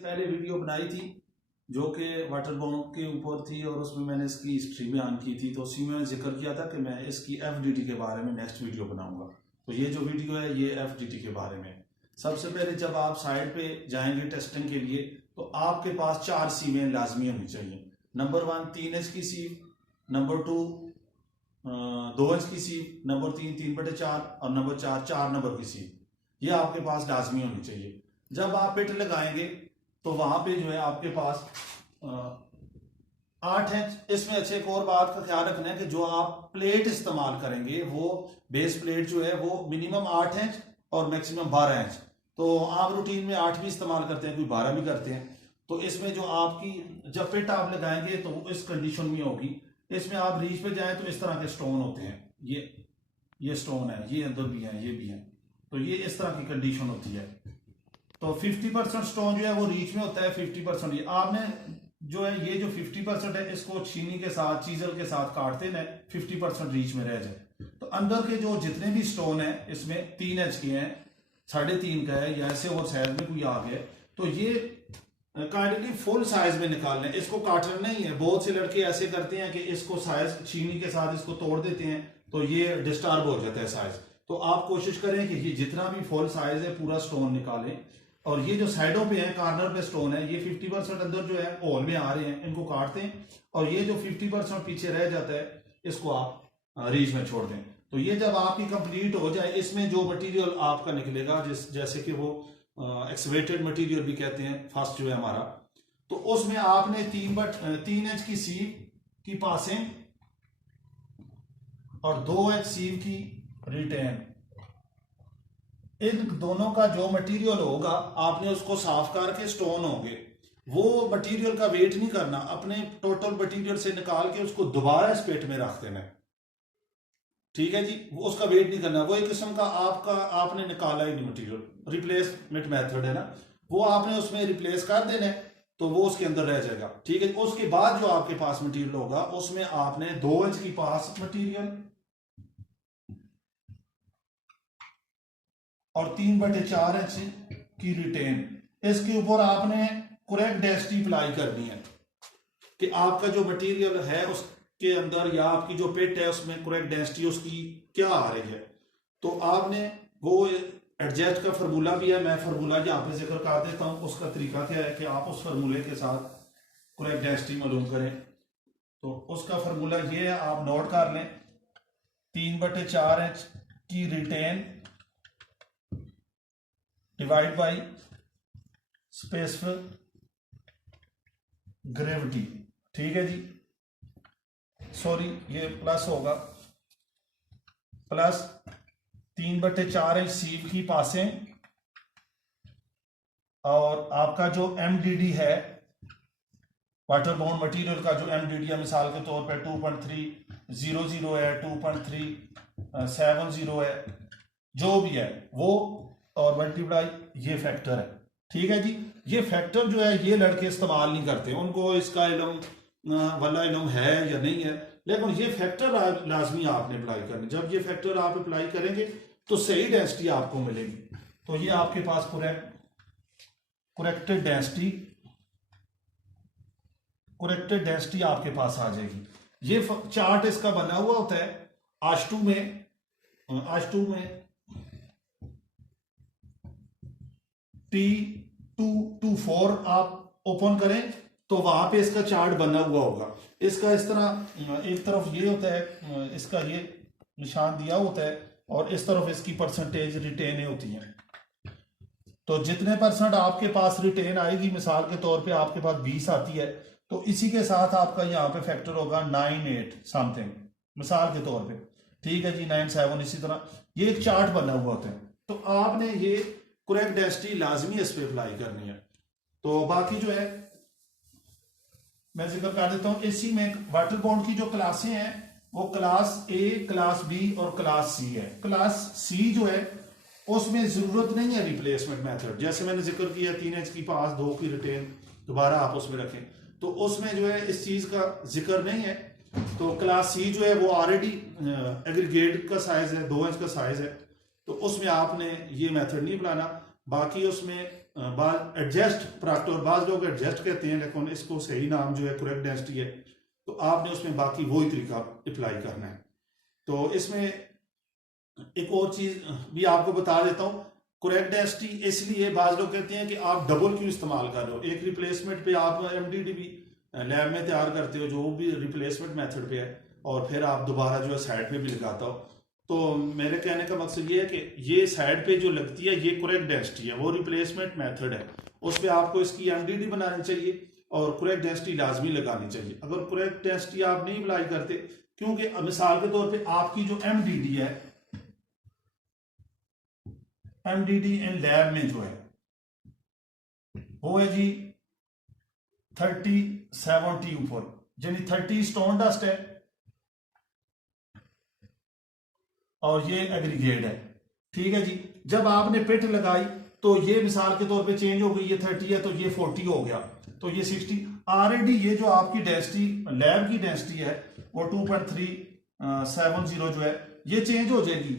पहले वीडियो बनाई थी जो कि वाटर बॉम्ब के ऊपर थी और उसमें मैंने इसकी हिस्ट्री बयान की थी, तो उसी में जिक्र किया था कि मैं इसकी एफडीटी के बारे में नेक्स्ट वीडियो बनाऊंगा। तो ये जो वीडियो है ये एफडीटी के बारे में। सबसे पहले जब आप साइट पे जाएंगे टेस्टिंग के लिए तो आपके पास 4 सीवें लाजमी होनी चाहिए। नंबर 1 3 इंच की सीव, नंबर 2 2 इंच की सीव, नंबर 3 3/4 और नंबर 4 4 नंबर की सीव। ये आपके पास लाजमी होनी चाहिए। जब आप पिट लगाएंगे तो वहां पे जो है आपके पास 8 इंच। इसमें अच्छे एक और बात का ख्याल रखना है कि जो आप प्लेट इस्तेमाल करेंगे वो बेस प्लेट जो है वो मिनिमम 8 इंच और मैक्सिमम 12 इंच। तो आम रूटीन में 8 भी इस्तेमाल करते हैं, कोई 12 भी करते हैं। तो इसमें जो आपकी जब पिट आप लगाएंगे तो इस कंडीशन में होगी। इसमें आप रीच पे जाएं तो इस तरह के स्टोन होते हैं, ये स्टोन है, ये अंदर भी है, ये भी है। तो ये इस तरह की कंडीशन होती है। तो 50% स्टोन जो है वो रीच में होता है, 50% ये आपने जो है ये जो 50% है इसको छीनी के साथ चीजल के साथ काटते ना 50% रीच में रह जाए। तो अंदर के जो जितने भी स्टोन है इसमें 3 इंच के हैं, 3.5 का है या ऐसे और साइज में कोई आ गया तो ये काइंडली फुल साइज में निकालना है, इसको काटना नहीं है। बहुत से लड़के ऐसे करते हैं कि इसको साइज छीनी के साथ इसको तोड़ देते हैं तो ये डिस्टर्ब हो जाता है साइज। तो आप कोशिश करें कि ये जितना भी फुल साइज है पूरा स्टोन निकालें। और ये जो साइडों पे है, कॉर्नर पे स्टोन है, ये 50% अंदर जो है होल में आ रहे हैं, इनको काटते हैं। और ये जो 50% पीछे रह जाता है इसको आप रीच में छोड़ दें। तो ये जब आपकी कंप्लीट हो जाए इसमें जो मटेरियल आपका निकलेगा जैसे कि वो एक्सवेटेड मटेरियल भी कहते हैं फर्स्ट जो है हमारा, तो उसमें आपने 3 इंच की सीव की पासिंग और 2 इंच सीव की रिटेन, इन दोनों का जो मटेरियल होगा आपने उसको साफ करके स्टोन होंगे वो मटेरियल का वेट नहीं करना, अपने टोटल मटेरियल से निकाल के उसको दोबारा इस पेट में रख देना है। ठीक है जी, वो उसका वेट नहीं करना। वो एक किस्म का आपने निकाला ही नहीं मटेरियल, रिप्लेसमेंट मेथड है ना, वो आपने उसमें रिप्लेस कर देना है तो वो उसके अंदर रह जाएगा। ठीक है, उसके बाद जो आपके पास मटेरियल होगा उसमें आपने 2 इंच की पास मटेरियल और 3/4 इंच की रिटेन, इसके ऊपर आपने करेक्ट डेंसिटी अप्लाई करनी है कि आपका जो मटेरियल है उसके अंदर या आपकी जो पिट है उसमें करेक्ट डेंसिटी उसकी क्या आ रही है। तो आपने वो एडजस्ट का फार्मूला भी है, मैं फार्मूला यहाँ पे जिक्र कर देता हूँ। उसका तरीका क्या है कि आप उस फार्मूले के साथ करेक्ट डेंसिटी मालूम करें। तो उसका फार्मूला ये है, आप नोट कर लें। 3/4 इंच की retain divide by specific gravity. ठीक है जी, सॉरी ये प्लस होगा, प्लस 3/4 इंच सीव की पासिंग और आपका जो एमडीडी है वाटर बाउंड मटेरियल का, जो एमडीडी है मिसाल के तौर पे 2.300 है, 2.370 है, जो भी है वो, और मल्टीप्लाई ये फैक्टर है। ठीक है जी, ये फैक्टर जो है ये लड़के इस्तेमाल नहीं करते, उनको इसका इल्म वल्ला इल्म है या नहीं है, लेकिन ये फैक्टर लाजमी आपने अप्लाई करना। जब ये फैक्टर आप अप्लाई करेंगे तो सही डेंसिटी आपको मिलेगी। तो ये आपके पास करेक्टेड डेंसिटी आपके पास आ जाएगी। ये चार्ट इसका बना हुआ होता है H2 में T224 आप ओपन करें तो वहां पे इसका चार्ट बना हुआ होगा। इसका इस तरह एक तरफ ये होता है, इसका ये निशान दिया होता है और इस तरफ इसकी परसेंटेज रिटेन होती हैं। तो जितने % आपके पास रिटेन आएगी, मिसाल के तौर पे आपके पास 20 आती है तो इसी के साथ आपका यहाँ पे फैक्टर होगा 98 समथिंग मिसाल के तौर पे। ठीक है जी, 97, इसी तरह ये एक चार्ट बना हुआ होता है। तो आपने ये करेक्ट डेंसिटी लाजमी इस पे अप्लाई करनी है। तो बाकी जो है मैं जिक्र कर देता हूं, इसी में वाटर बाउंड की जो क्लासें हैं वो क्लास ए, क्लास बी और क्लास सी है। क्लास सी जो है उसमें जरूरत नहीं है रिप्लेसमेंट मेथड, जैसे मैंने जिक्र किया 3 इंच की पास 2 की रिटेन दोबारा आप उसमें रखें, तो उसमें जो है इस चीज का जिक्र नहीं है। तो क्लास सी जो है वो ऑलरेडी एग्रीगेट का साइज है, 2 इंच का साइज है, तो उसमें आपने ये मेथड नहीं अपनाना। बाकी उसमें बाज एडजस्ट प्रॉक्टर, बाज लोग एडजस्ट कहते हैं लेकिन इसको सही नाम जो है करेक्ट डेंसिटी है। तो आपने उसमें बाकी वही तरीका अप्लाई करना है। तो इसमें एक और चीज भी आपको बता देता हूं, करेक्ट डेंसिटी इसलिए बाज लोग कहते हैं कि आप डबल क्यों इस्तेमाल कर रहे हो। एक रिप्लेसमेंट पे आप एमडीडी भी लैब में तैयार करते हो जो भी रिप्लेसमेंट मेथड पे है, और फिर आप दोबारा जो है साइड पे भी लगाता हो। तो मेरे कहने का मकसद ये है कि ये साइड पे जो लगती है ये करेक्ट डेंसिटी है, वो रिप्लेसमेंट मेथड है, उस पर आपको इसकी एमडीडी बनानी चाहिए और करेक्ट डेंसिटी लाजमी लगानी चाहिए। अगर करेक्ट डेंसिटी आप नहीं अप्लाई करते, क्योंकि मिसाल के तौर पे आपकी जो एमडीडी है, एमडीडी इन लैब में जो है वो है जी 30-70 ऊपर, यानी 30 स्टोन डस्ट है और ये एग्रीगेट है। ठीक है जी। जब आपने पिट लगाई तो ये मिसाल के तौर पे चेंज हो गई, ये 30 है तो ये 40 हो गया, तो ये 60। ऑलरेडी ये जो आपकी डेंसिटी लैब की डेंसिटी है वो 2.370 जो है ये चेंज हो जाएगी।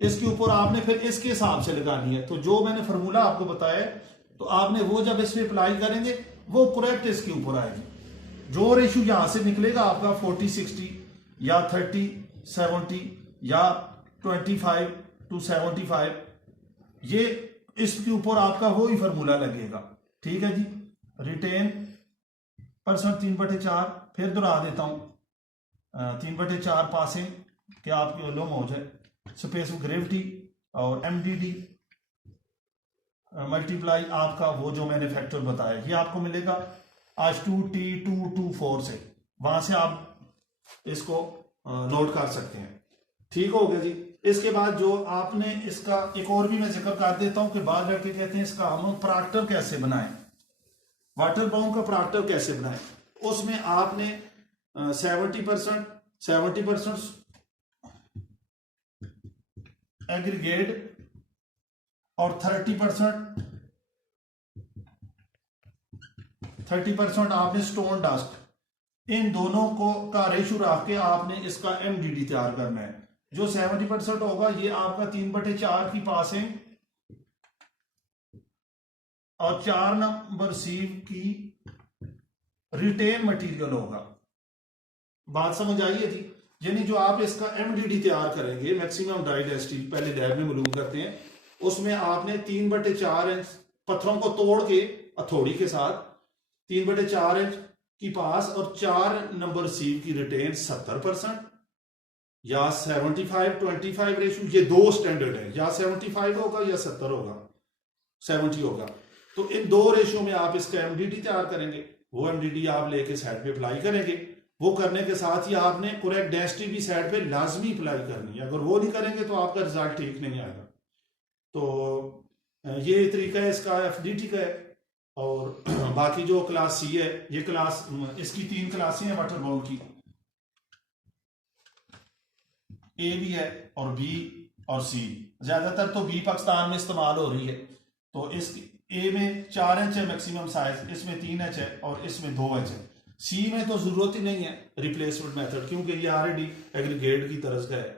इसके ऊपर आपने फिर इसके हिसाब से लगानी है। तो जो मैंने फार्मूला आपको बताया है, तो आपने वो जब इसमें अप्लाई करेंगे वो करेक्ट इसके ऊपर आएगी। जो रेशियो यहां से निकलेगा आपका 40-60 या 30-70 या 25-75, ये इसके ऊपर आपका वो ही फार्मूला लगेगा। ठीक है जी। रिटेन परसेंट 3/4, फिर दोहरा देता हूं 3/4 पासिंग कि आपकी वॉल्यूम हो जाए, स्पेस ऑफ ग्रेविटी और एमडीडी मल्टीप्लाई आपका वो जो मैंने फैक्टर बताया, ये आपको मिलेगा H2T224 से। वहां से आप इसको नोट कर सकते हैं। ठीक हो गया जी। इसके बाद जो आपने इसका एक और भी मैं जिक्र कर देता हूं कि बाद लड़के कहते हैं इसका हम प्राक्टर कैसे बनाएं, वाटर बाउंड का प्राक्टर कैसे बनाएं। उसमें आपने 70% एग्रीगेट और 30% आपने स्टोन डस्ट, इन दोनों को का रेशो रख के आपने इसका एमडीडी तैयार करना है। जो 70% होगा ये आपका 3/4 की पासिंग और 4 नंबर सीव की रिटेन मटेरियल होगा। बात समझ आई है जी। यानी जो आप इसका एमडीडी तैयार करेंगे, मैक्सिमम ड्राई डेंसिटी, पहले लैब में मालूम करते हैं, उसमें आपने 3/4 इंच पत्थरों को तोड़ के हथौड़ी के साथ 3/4 इंच की पास और 4 नंबर सीव की रिटेन 70% या 75-25 रेशियो, ये दो स्टैंडर्ड है, या 75 होगा या 70 होगा, 70 होगा। तो इन दो रेशियो में आप इसका एमडीडी तैयार करेंगे। वो एमडीडी आप लेके साइड पे अप्लाई करेंगे। वो करने के साथ ही आपने करेक्ट डेंसिटी भी साइड पे लाजमी अप्लाई करनी है। अगर वो नहीं करेंगे तो आपका रिजल्ट ठीक नहीं आएगा। तो ये तरीका है इसका एफडीटी का है। और बाकी जो क्लास सी है, ये क्लास, इसकी 3 क्लासें हैं वाटर बाउंड की, ए भी है और बी और सी। ज्यादातर तो बी पाकिस्तान में इस्तेमाल हो रही है। तो इस ए में 4 इंच है मैक्सिमम साइज, इसमें 3 इंच है और इसमें 2 इंच है। सी में तो जरूरत ही नहीं है रिप्लेसमेंट मेथड, क्योंकि ये ऑलरेडी एग्रीगेट की तरह का है।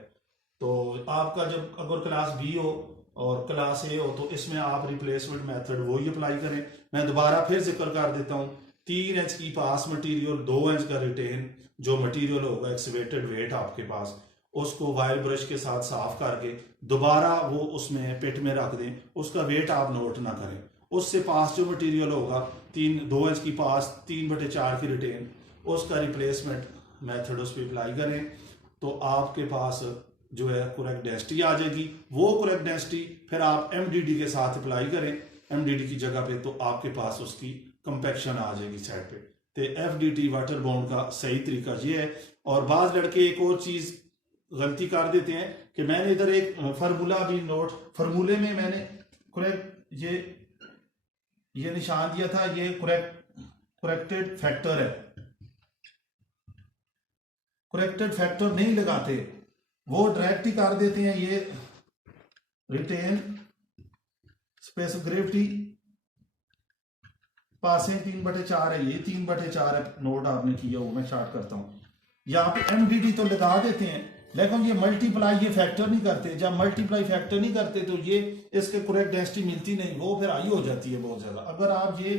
तो आपका जब अगर क्लास बी हो और क्लास ए हो तो इसमें आप रिप्लेसमेंट मेथड वही अप्लाई करें। मैं दोबारा फिर जिक्र कर देता हूँ, 3 इंच की पास मटेरियल, 2 इंच का रिटेन, जो मटेरियल होगा एक्सवेटेड वेट आपके पास, उसको वायर ब्रश के साथ साफ करके दोबारा वो उसमें पिट में रख दें। उसका वेट आप नोट ना करें। उससे पास जो मटेरियल होगा 2 इंच की पास 3/4 की रिटेन, उसका रिप्लेसमेंट मेथड उस पर अप्लाई करें तो आपके पास जो है करेक्ट डेंसिटी आ जाएगी। वो करेक्ट डेंसिटी फिर आप एमडीडी के साथ अप्लाई करें एमडीडी की जगह पे, तो आपके पास उसकी कंपैक्शन आ जाएगी साइड पे। तो एफडीटी वाटर बाउंड का सही तरीका ये है। और बाज लड़के एक और चीज गलती कर देते हैं कि मैंने इधर एक फार्मूला भी नोट, फार्मूले में मैंने करेक्ट ये निशान दिया था, ये करेक्टेड फैक्टर है। करेक्टेड फैक्टर नहीं लगाते, वो डायरेक्ट ही कर देते हैं। ये retain space of gravity passing 3/4 है, ये 3/4 है। नोट आपने किया वो मैं स्टार्ट करता हूं। यहाँ पे एमडीडी तो लगा देते हैं लेकिन ये मल्टीप्लाई ये फैक्टर नहीं करते। जब मल्टीप्लाई फैक्टर नहीं करते तो ये इसके करेक्ट डेंसिटी मिलती नहीं, वो फिर हाई हो जाती है बहुत ज्यादा। अगर आप ये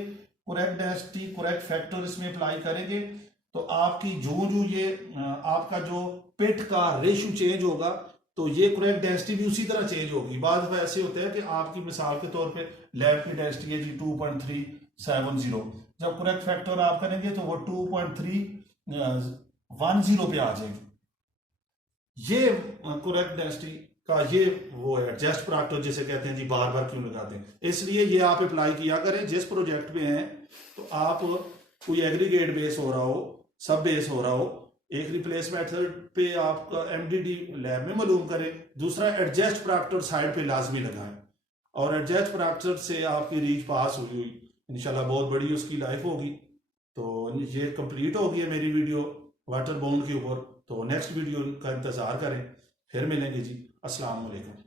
करेक्ट डेंसिटी करेक्ट फैक्टर इसमें अप्लाई करेंगे तो आपकी जो ये आपका जो पिट का रेशियो चेंज होगा तो ये करेक्ट डेंसिटी भी उसी तरह चेंज होगी। बाद में ऐसे होता है कि आपकी मिसाल के तौर पे लैब की डेंसिटी है जी 2.370, जब करेक्ट फैक्टर आप करेंगे तो वो 2.310 पे आ जाएगी। ये करेक्ट डेंसिटी का ये वो है एडजस्ट प्रॉक्टर जिसे कहते हैं जी, बार बार क्यों लगाते हैं। इसलिए ये आप अप्लाई किया करें जिस प्रोजेक्ट में हैं, तो आप कोई एग्रीगेट बेस हो रहा हो, सब बेस हो रहा हो, एक रिप्लेस मेथड पे आपका एमडीडी लैब में मालूम करें, दूसरा एडजस्ट प्रॉक्टर साइड पे लाजमी लगाएं। और एडजस्ट प्रॉक्टर से आपकी रीच पास हुई इंशाल्लाह बहुत बड़ी उसकी लाइफ होगी। तो ये कंप्लीट हो गई है मेरी वीडियो वाटर बाउंड के ऊपर। तो नेक्स्ट वीडियो का इंतजार करें, फिर मिलेंगे जी। अस्सलाम वालेकुम।